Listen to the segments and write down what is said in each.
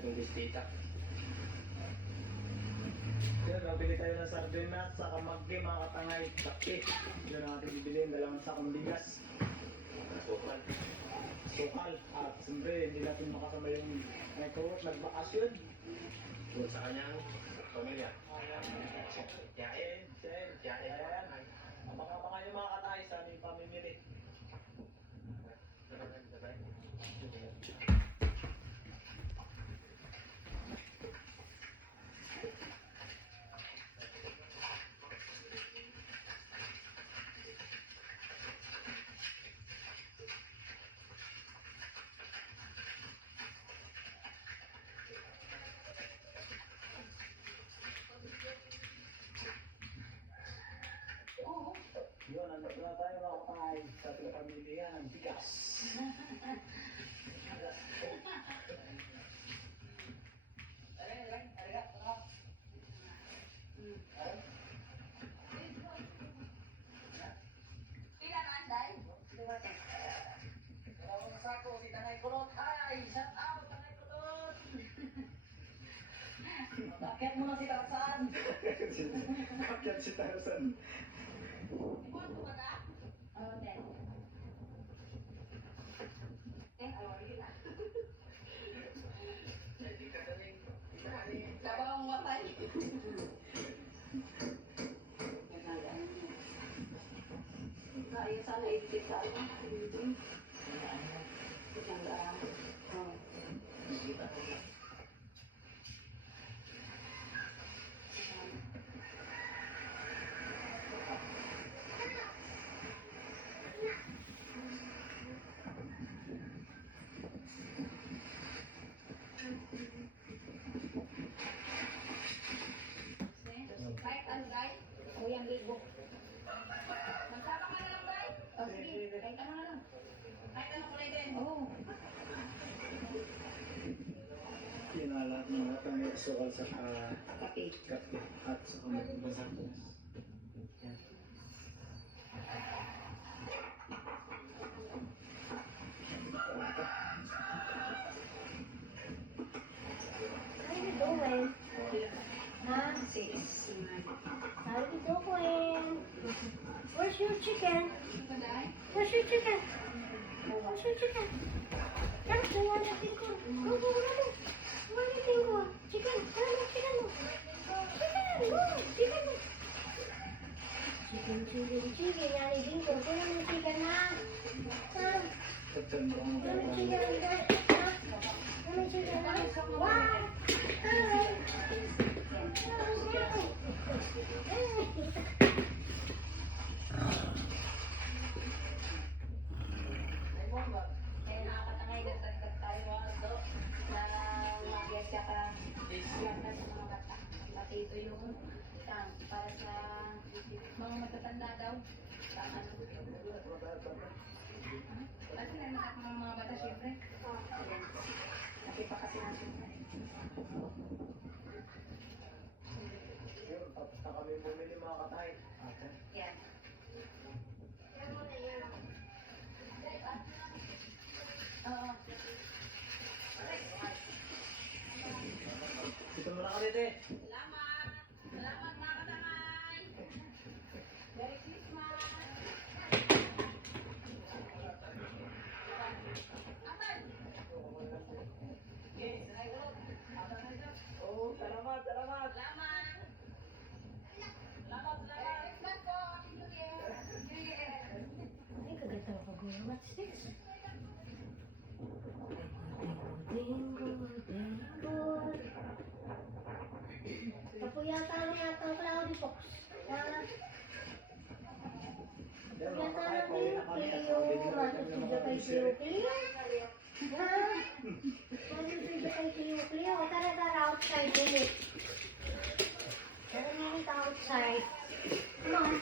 tulis dito. Yun, nabili tayo ng sardinas sa kamagge, mga katangay, sakti. Yun ang ating bibiliin, dalawang sakong bigas. Sukal. Sukal. At siyempre, hindi natin makasama yung nagbakasyon. Doon sa kanyang pamilya. Tiyain. Tiyain. Ayan. Baka yung mga katangay sa aming pamimili. Yun, nandito na tayo mga katangay sa ating pamilya ng bigas. Bakit mo na si Tarzan? Bakit si Tarzan? Labang matay. Ayun sana itik sa ano. Kahit ano guys, Kuyang Ligo. Magsama ka na lang guys. Oh sige, kahit ano na lang. Kahit ano kulay din. Oo. Kinalat ng lahat ng sukal sa Kape. kape at sa kamagbasakas. How you doing? Huh? How you doing? Where's your chicken? Where's your chicken? Where's your chicken? Come, go on, chicken. Go, go, go. Where do you go? Chicken, come on, chicken. Chicken, go, chicken. Chicken. Yani bingo. Kaya mo chicken na. Ha? September ang Kaya mo chicken mga na. Ha? Kaya mo chicken na. Wow! Hi! Kaya nakakatangay, nagtagtag tayo ano na mag-yasya ka yata sa mga bata. Pati ito yung para sa mga matatanda daw. Tama na. Kasi nanatak ng mga bata syempre. Kasi pa kasi natin. yun, tapos na kami bumili mga katay. Yan. Oo. Dito muna ka dito eh. Salamat! Salamat mga katangay! Merry Christmas! Asan? Oo, salamat, salamat. Salamat! Salamat! Merry Christmas po! New Year! New Year! Ay, kaganda ko. What's this? Dingle. Kapuyata na yata ang Cloudy Fox. Yan mga Kapuyata katay, na pauwi na kami at Cleo. bibili na kami ng Matutuja mga kay grocery. Cleo. Ha? Matutuja kay Cleo. Tara, outside minute. Tara, minute outside. Come on.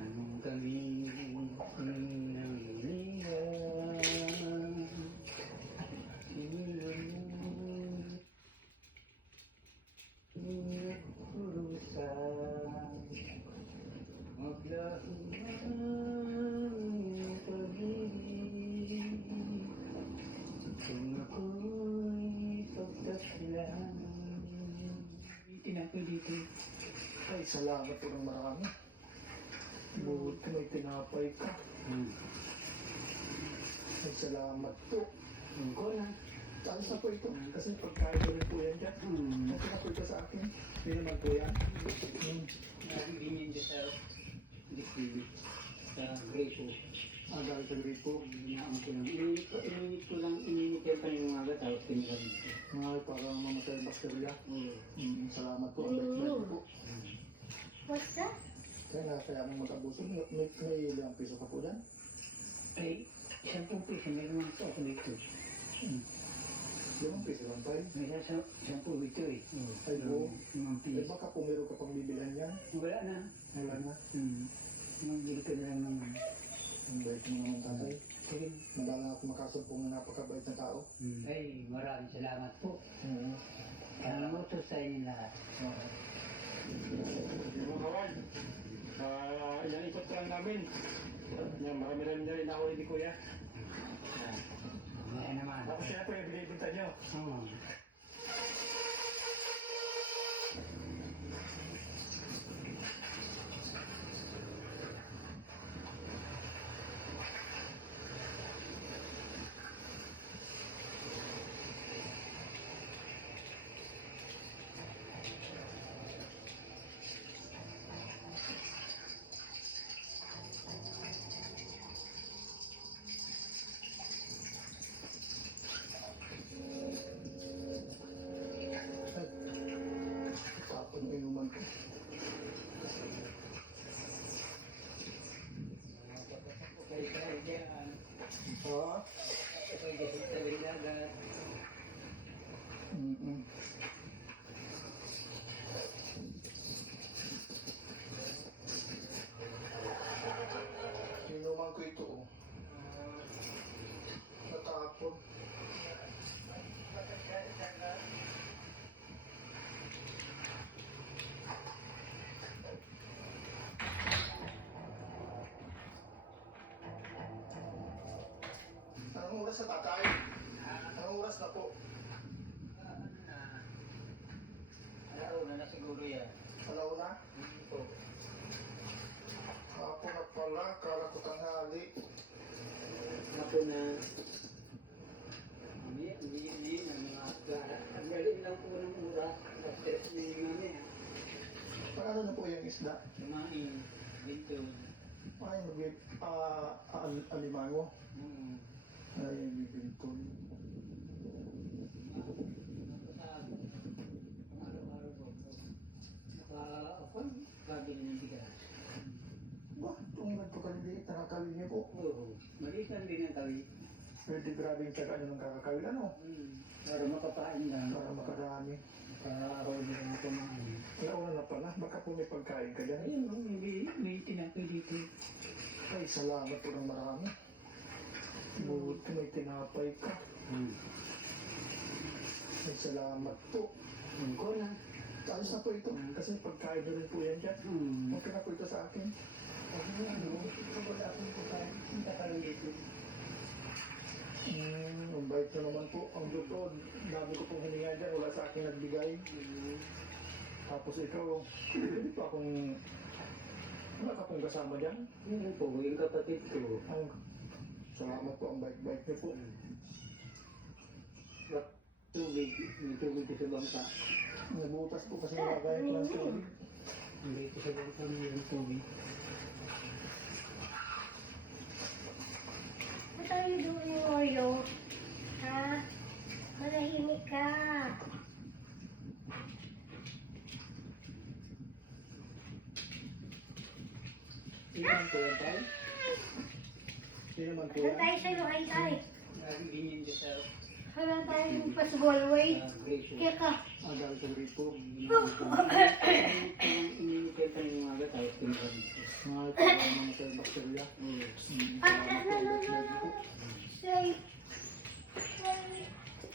Anong gawin ng iniwan? Iniwan mo at kurusan. Maglaho ang pag-ibig kung ako'y pagkaslan. Tinapay dito. Ay, salamat po ng marami. Buti may tinapay ka. Ay, salamat po. Yung ko na. Saan sa po ito? Kasi pagkain ko rin po yan dyan. May tinapay ka sa akin. Hindi naman po yan. Nabibingin ka sa dikili. Sa greso. Dahil sa grade po. Inaan ko lang. Ininit ko lang. Ininit yung kanyang mga tapos pinagawin ko. Ay, parang mamatay ang bakterya. Oo. Salamat po. Ang bait po. What's that? Kaya kaya mo mag-abuso. May ilang piso ka po dyan? Ay, 10 piso. Meron ako ako dito. 5 piso lang tayo. May nasa 10 dito eh. Ay, po. 5 Eh, piso. baka po meron ka pang bibilan yan. Wala na. Wala na. Magbili ka na lang naman. Ang bait mo naman tatay. Sige. Madala ako makasumpong na napakabait na tao. Ay, maraming salamat po. Oo. Utos sa inyo lahat. Mga kawan, ilang ikot ka lang namin. Marami-rami na rin nahuli ni Kuya. Ngayon naman. Tapos siya po yung binibinta nyo. Oo. Tapon yung inuman ko. Okay, tayo dyan. Oo. Okay, dyan sa tabing dagat. Inuman ko ito. Natapon. Anong oras na tatay? Anong oras na po? Alauna na siguro yan. Alauna? Hindi po. Ako na pala, kala ko tanghali. Ako na. Hindi na mga gara. Ang galing lang po ng oras. Stress na yung mami. Paano na po yung isda? Lumain. Dito. Ay, alimango. Ay, bibintol. Kabili ng bigas. Ba, itong ganito kaliliit, nakakawin niyo po. Oo. Maliit lang din ang tawi. Pwede grabe yung taga nyo ng kakakawin, ano? Para makapain lang. Para makarami. Para araw din ang kumain. Nauna na pala, baka po may pagkain ka dyan. Ayun, may tinapay dito. Ay, salamat po ng marami. Buti may tinapay ka. Ay, salamat po. Yung ko na. Ayos na po ito, kasi pagkain na rin po yan dyan. Okay na po ito sa akin. Wala akong pagkain. Punta ka lang dito. Ang bait na naman po. Ang luto, dami ko pong hininga dyan, wala sa akin nagbigay. Tapos ito, hindi pa akong, wala ka pong kasama dyan. Yun po, yung kapatid ko. Salamat po, ang bait-bait niyo po. Tubig, may tubig ko sa bangka. Nabutas po kasi nagagayat ng tubig. Dito sa bangka may tubig. What are you doing, Oreo? Ha? Manahimik ka. Sino man po yan, tay? Sino man po Saan yan? tayo sa'yo, ay tay? Nabibingin ka sa Saan tayo yung pasgolway? greso. Kaya ka. Dahil sa grade po. Init Nakita niyo mga agad, tapos tinatawag ko. Mga ito, mga sa bakterya. Say,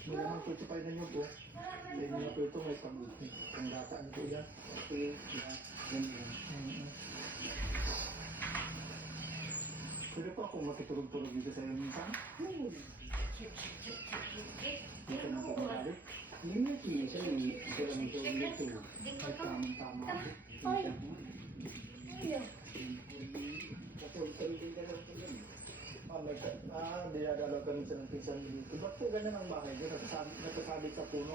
May naman po ito pa niyo po. Hindi niyo po ito, may panggata niyo po yan. Okay, ganyan. Pwede po akong matutulog-tulog dito sa iyo minsan. Hindi ka nang pumabalik. Hindi mo kinisa, hindi ka lang ito dito. Ay, tamang-tama. ay, ayun. Katulog kami din dalawa ko dyan. Hindi adalaw ka minsan ng pinsan mo dito. Ba't po ganyan ang bahay dito? Nagkasabit sa puno.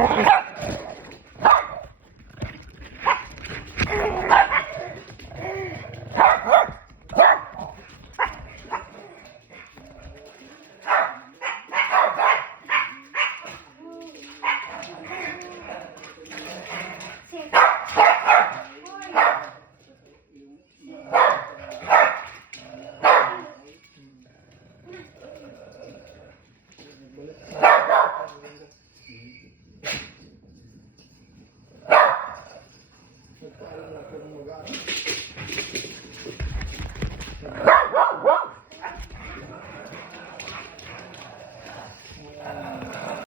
Ah.